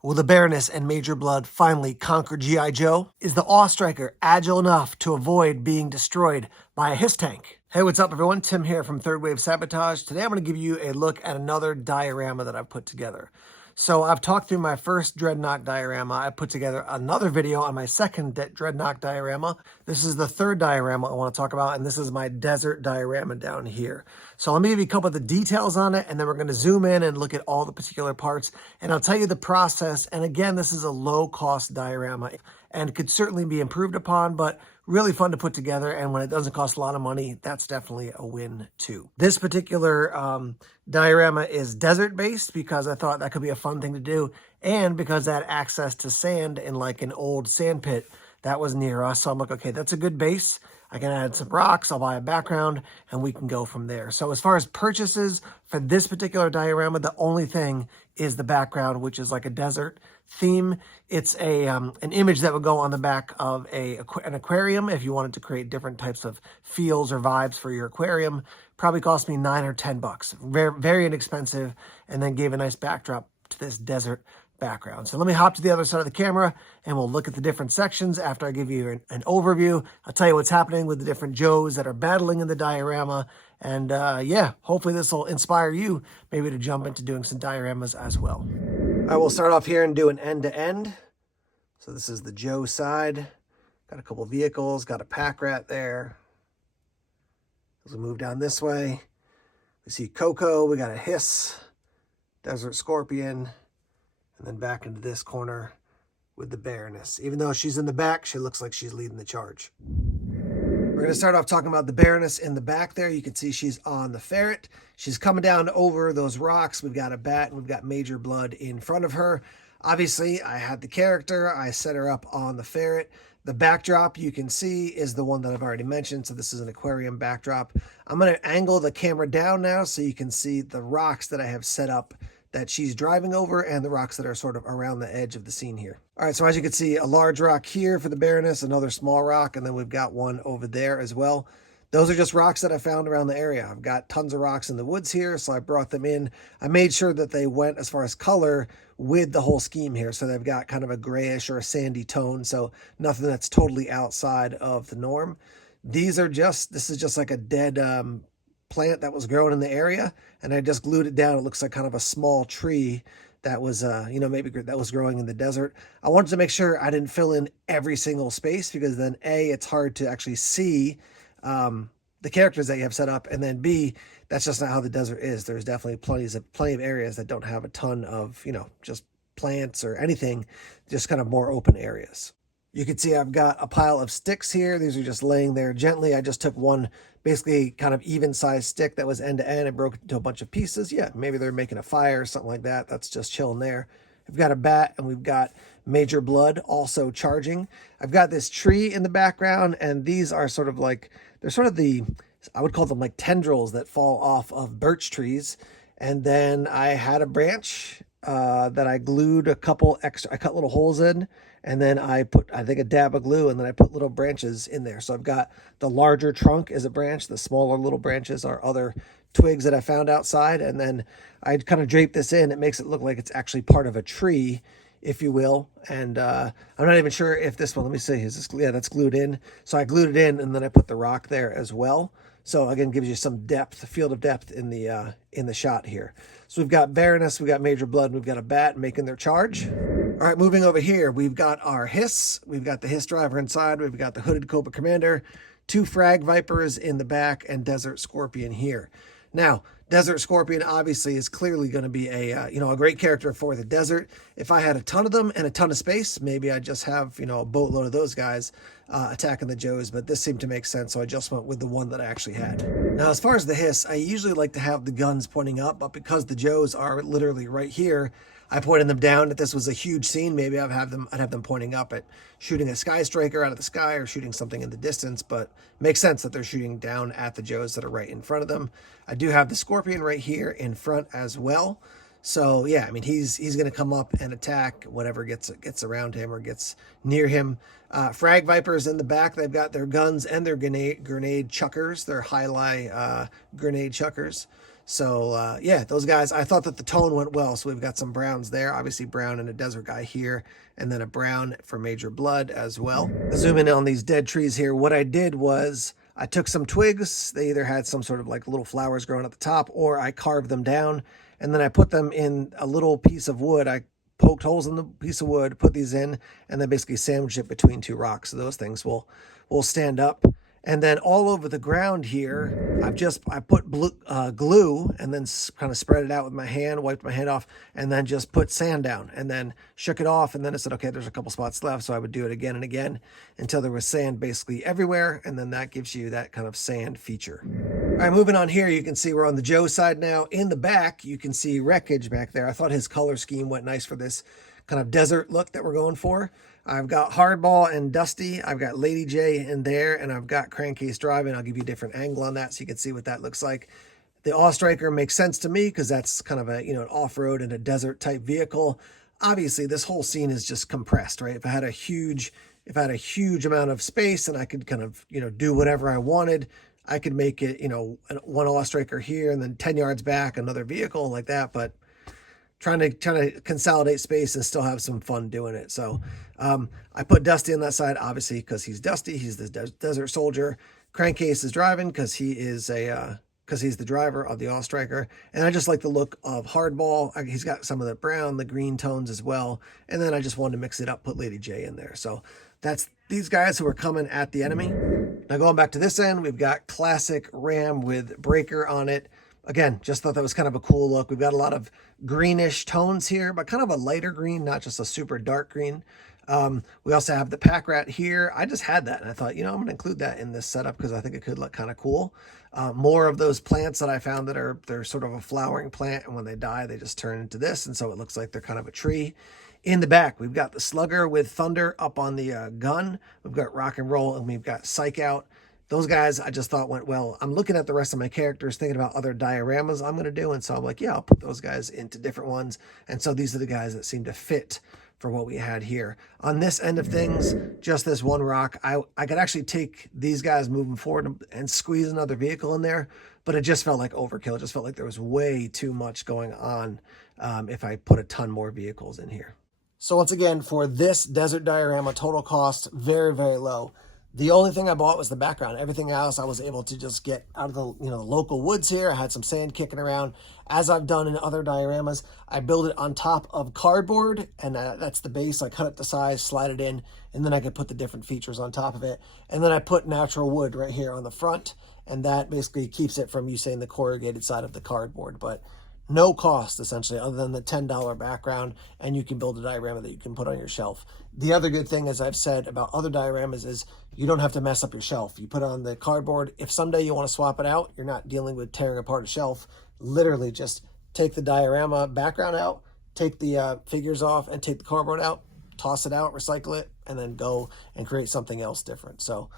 Will the Baroness and Major Bludd finally conquer G.I. Joe? Is the Awe Stryker agile enough to avoid being destroyed by a HISS tank? Hey, what's up everyone? Tim here from Third Wave Sabotage. Today I'm going to give you a look at another diorama that I've put together. So I've talked through my first Dreadnought diorama. I put together another video on my second Dreadnought diorama. This is the third diorama I want to talk about, and this is my desert diorama down here. So let me give you a couple of the details on it, and then we're going to zoom in and look at all the particular parts, and I'll tell you the process. And again, this is a low-cost diorama, and could certainly be improved upon, but really fun to put together. And when it doesn't cost a lot of money, that's definitely a win too. This particular diorama is desert based because I thought that could be a fun thing to do. And because I had access to sand in like an old sand pit that was near us. So I'm like, okay, that's a good base. I can add some rocks, I'll buy a background, and we can go from there. So as far as purchases for this particular diorama, the only thing is the background, which is like a desert theme. It's an image that would go on the back of an aquarium if you wanted to create different types of feels or vibes for your aquarium. Probably cost me $9 or $10. Very, very inexpensive, and then gave a nice backdrop to this desert background. So let me hop to the other side of the camera and we'll look at the different sections after I give you an overview. I'll tell you what's happening with the different Joes that are battling in the diorama. And yeah, hopefully this will inspire you maybe to jump into doing some dioramas as well. I will start off here and do an end-to-end. So this is the Joe side. Got a couple vehicles, got a pack rat there. As we move down this way, we see Coco, we got a HISS, Desert Scorpion, and then back into this corner with the Baroness. Even though she's in the back, she looks like she's leading the charge. We're going to start off talking about the Baroness in the back there. You can see she's on the ferret. She's coming down over those rocks. We've got a bat and we've got Major Bludd in front of her. Obviously, I had the character. I set her up on the ferret. The backdrop you can see is the one that I've already mentioned. So this is an aquarium backdrop. I'm going to angle the camera down now so you can see the rocks that I have set up that she's driving over and the rocks that are sort of around the edge of the scene here. All right, so as you can see, a large rock here for the Baroness, another small rock, and then we've got one over there as well. Those are just rocks that I found around the area. I've got tons of rocks in the woods here, so I brought them in. I made sure that they went as far as color with the whole scheme here. So they've got kind of a grayish or a sandy tone, so nothing that's totally outside of the norm. This is just like a dead plant that was growing in the area, and I just glued it down. It looks like kind of a small tree that was, maybe that was growing in the desert. I wanted to make sure I didn't fill in every single space because then A, it's hard to actually see the characters that you have set up, and then B, that's just not how the desert is. There's definitely plenty of areas that don't have a ton of, just plants or anything, just kind of more open areas. You can see I've got a pile of sticks here. These are just laying there gently. I just took one basically kind of even-sized stick that was end-to-end and broke it into a bunch of pieces. Yeah, maybe they're making a fire or something like that. That's just chilling there. We've got a bat and we've got Major Bludd also charging. I've got this tree in the background, and these are sort of like, they're sort of I would call them like tendrils that fall off of birch trees. And then I had a branch that I glued I cut little holes in, and then I put, I think, a dab of glue, and then I put little branches in there. So I've got the larger trunk as a branch, the smaller little branches are other twigs that I found outside, and then I kind of drape this in. It makes it look like it's actually part of a tree, if you will. And I'm not even sure if this one, let me see, is this, yeah, that's glued in. So I glued it in, and then I put the rock there as well. So again, gives you some depth, field of depth in the shot here. So we've got Baroness, we've got Major Bludd, we've got a bat making their charge. All right, moving over here, we've got our HISS. We've got the HISS driver inside. We've got the hooded Cobra commander, 2 frag vipers in the back, and Desert Scorpion here. Now, Desert Scorpion obviously is clearly going to be a great character for the desert. If I had a ton of them and a ton of space, maybe I'd just have, a boatload of those guys attacking the Joes, but this seemed to make sense, so I just went with the one that I actually had. Now, as far as the HISS, I usually like to have the guns pointing up, but because the Joes are literally right here, I pointed them down. If this was a huge scene, maybe I'd have them pointing up at shooting a Sky Striker out of the sky or shooting something in the distance, but it makes sense that they're shooting down at the Joes that are right in front of them. I do have the Scorpion right here in front as well. So yeah, I mean, he's going to come up and attack whatever gets around him or gets near him. Frag Vipers in the back, they've got their guns and their grenade chuckers, their high-lie grenade chuckers. So yeah, those guys, I thought that the tone went well. So we've got some browns there, obviously brown and a desert guy here, and then a brown for Major Bludd as well. Zoom in on these dead trees here. What I did was I took some twigs. They either had some sort of like little flowers growing at the top, or I carved them down, and then I put them in a little piece of wood. I poked holes in the piece of wood, put these in, and then basically sandwiched it between two rocks. So those things will stand up. And then all over the ground here, I put glue and then kind of spread it out with my hand, wiped my hand off, and then just put sand down and then shook it off. And then I said, okay, there's a couple spots left. So I would do it again and again until there was sand basically everywhere. And then that gives you that kind of sand feature. All right, moving on here, you can see we're on the Joe side now. In the back, you can see Wreckage back there. I thought his color scheme went nice for this kind of desert look that we're going for. I've got Hardball and Dusty. I've got Lady J in there, and I've got Crankcase driving. I'll give you a different angle on that so you can see what that looks like. The Stryker makes sense to me because that's kind of a, an off-road and a desert type vehicle. Obviously, this whole scene is just compressed, right? If I had a huge amount of space and I could kind of, do whatever I wanted, I could make it, one Stryker here and then 10 yards back, another vehicle like that. But trying to consolidate space and still have some fun doing it. So I put Dusty on that side, obviously, because he's Dusty. He's the desert soldier. Crankcase is driving because he's the driver of the Stryker. And I just like the look of Hardball. He's got some of the brown, the green tones as well. And then I just wanted to mix it up, put Lady J in there. So that's these guys who are coming at the enemy. Now going back to this end, we've got classic Ram with breaker on it. Again, just thought that was kind of a cool look. We've got a lot of greenish tones here, but kind of a lighter green, not just a super dark green. We also have the pack rat here. I just had that, and I thought, I'm going to include that in this setup because I think it could look kind of cool. More of those plants that I found that they're sort of a flowering plant, and when they die, they just turn into this, and so it looks like they're kind of a tree. In the back, we've got the Slugger with Thunder up on the gun. We've got Rock and Roll, and we've got Psych out. Those guys I just thought went well. I'm looking at the rest of my characters, thinking about other dioramas I'm going to do. And so I'm like, yeah, I'll put those guys into different ones. And so these are the guys that seem to fit for what we had here. On this end of things, just this one rock, I could actually take these guys moving forward and squeeze another vehicle in there. But it just felt like overkill. It just felt like there was way too much going on if I put a ton more vehicles in here. So once again, for this desert diorama, total cost, very, very low. The only thing I bought was the background. Everything else I was able to just get out of the the local woods here. I had some sand kicking around. As I've done in other dioramas, I build it on top of cardboard, and that's the base. I cut it to size, slide it in, and then I could put the different features on top of it. And then I put natural wood right here on the front, and that basically keeps it from using the corrugated side of the cardboard. But no cost, essentially, other than the $10 background, and you can build a diorama that you can put on your shelf. The other good thing, as I've said about other dioramas, is you don't have to mess up your shelf. You put it on the cardboard. If someday you want to swap it out, you're not dealing with tearing apart a shelf. Literally just take the diorama background out, take the figures off, and take the cardboard out, toss it out, recycle it, and then go and create something else different. So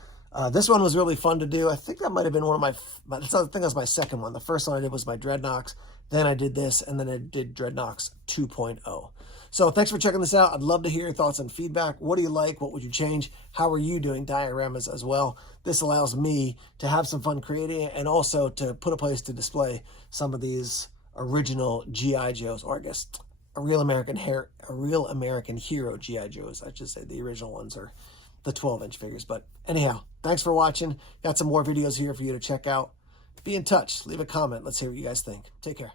this one was really fun to do. I think that might have been one of I think that was my second one. The first one I did was my Dreadnoks. Then I did this, and then I did Dreadnoks 2.0. So thanks for checking this out. I'd love to hear your thoughts and feedback. What do you like? What would you change? How are you doing dioramas as well? This allows me to have some fun creating it and also to put a place to display some of these original G.I. Joes, or I guess a real American hero G.I. Joes. I should say the original ones are the 12-inch figures. But anyhow, thanks for watching. Got some more videos here for you to check out. Be in touch. Leave a comment. Let's hear what you guys think. Take care.